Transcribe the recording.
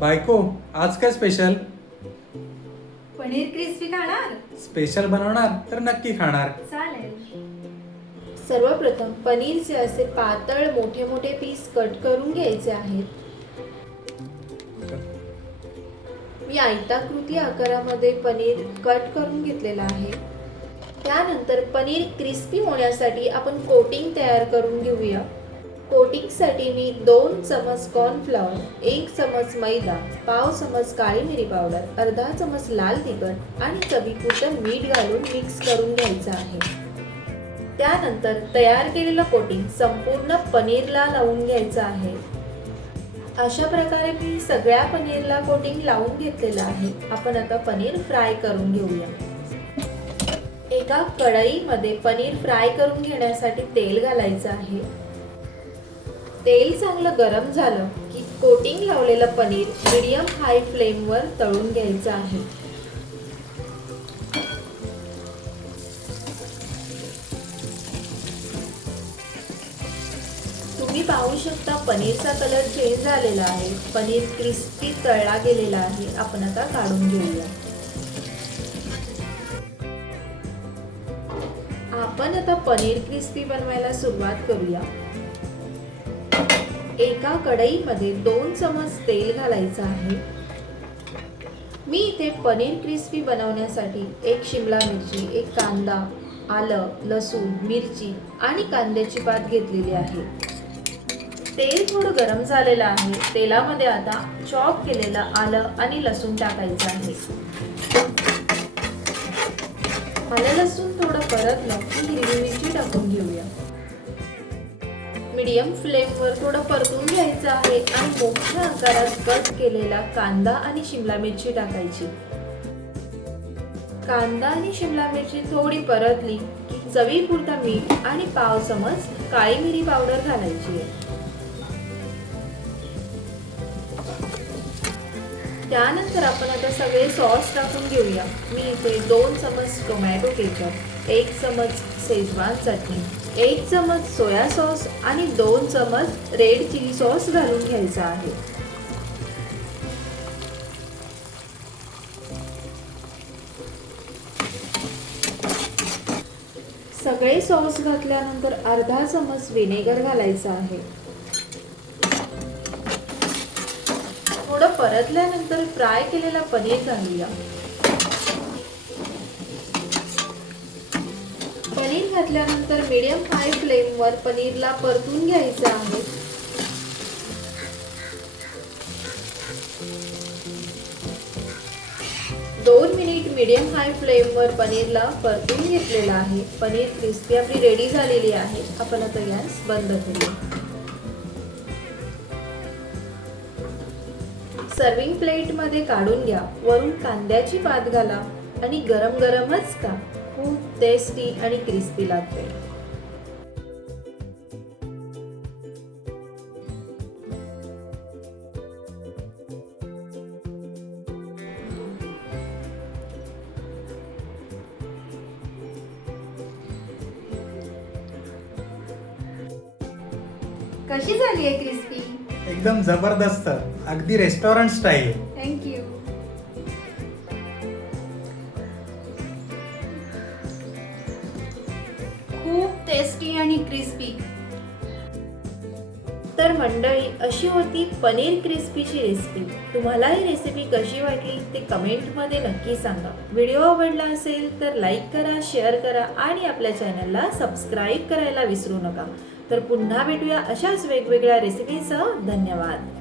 बायको आज काय स्पेशल पनीर क्रिस्पी खाणार? स्पेशल बनवणार तर नक्की खाणार. चालेल. सर्वप्रथम पनीरचे असे पातळ मोठे मोठे पीस कट करून घ्यायचे आहेत. मी आयताकृती आकारामध्ये पनीर कट करून घेतलेलं आहे. त्यानंतर पनीर क्रिस्पी होण्यासाठी आपण कोटिंग तयार करून घेऊया. कोटिंगसाठी मी दोन चमच कॉर्नफ्लॉवर एक चमच मैदा पाव चमच काळी मिरी पावडर अर्धा चमच लाल तिखट आणि चवीपुरतं मीठ घालून मिक्स करून घ्यायचं आहे. त्यानंतर तयार केलेलं कोटिंग संपूर्ण पनीरला लावून घ्यायचं आहे. अशा प्रकारे मी सगळ्या पनीरला कोटिंग लावून घेतलेलं आहे. आपण आता पनीर फ्राय करून घेऊया. एका कढईमध्ये पनीर फ्राय करून घेण्यासाठी तेल घालायचं आहे. तेल चांगलं गरम झालं की कोटिंग लावलेलं पनीर मीडियम हाय फ्लेमवर तळून घ्यायचं आहे. तुम्ही पाहू शकता पनीरचा कलर चेंज झालेला आहे. पनीर क्रिस्पी तळला गेलेला आहे. आपण आता काढून घेऊया. आपण आता पनीर क्रिस्पी बनवायला सुरुवात करूया. एका कढईमध्ये दोन चमच तेल घालायचं आहे. मी इथे पनीर क्रिस्पी बनवण्यासाठी एक शिमला मिरची एक कांदा आलं लसूण मिरची आणि कांद्याची पात घेतलेली आहे. तेल थोडं गरम झालेलं आहे. तेलामध्ये आता चॉप केलेलं आलं आणि लसूण टाकायचं आहे. आलं लसूण थोडं परतलं की हिरवी मिरची टाकून घेऊया. मीडियम फ्लेमवर थोडं परतून घ्यायचं आहे आणि मोठ्या आकारात कट केलेला कांदा आणि शिमला मिरची टाकायची. कांदा आणि शिमला मिरची थोडी परतली की चवीपुरता मीठ आणि पाव चमच काळी मिरी पावडर घालायची आहे. त्यानंतर आपण आता सगळे सॉस टाकून घेऊया. मी इथे दोन चमच टोमॅटो केचप एक चमच शेजवान चटणी. एक चमच सोया सॉस आणि दोन चमच रेड चिली सॉस घालून घ्यायचा आहे. सगळे सॉस घातल्यानंतर अर्धा चमच विनेगर घालायचा आहे. थोडं परतल्यानंतर फ्राय केलेला पनीर घालूया. पनीर घातल्यानंतर मीडियम हाय फ्लेमवर पनीरला परतून घ्यायचं आहे. दोन मिनिट मीडियम हाय फ्लेमवर पनीरला परतून घेतलेलं आहे. पनीर क्रिस्पी आपली रेडी झालेली आहे. आपण आता गॅस बंद करूया. सर्विंग प्लेटमध्ये काढून घ्या. वरून कांद्याची पात घाला आणि गरम गरमच का खूप टेस्टी आणि क्रिस्पी लागते. कशी झाली आहे क्रिस्पी एकदम जबरदस्त. अगदी restaurant style thank you tasty आणि क्रिस्पी. तर मंडळी अशी होती पनीर क्रिस्पीची रेसिपी तुम्हाला ही रेसिपी कशी वाटली ते कमेंटमध्ये नक्की सांगा. व्हिडिओ आवडला असेल तर लाईक करा शेअर करा आणि आपल्या चॅनलला सबस्क्राईब करायला विसरू नका. तर पुन्हा भेटूया अशाच वेगवेगळ्या रेसिपीसह धन्यवाद.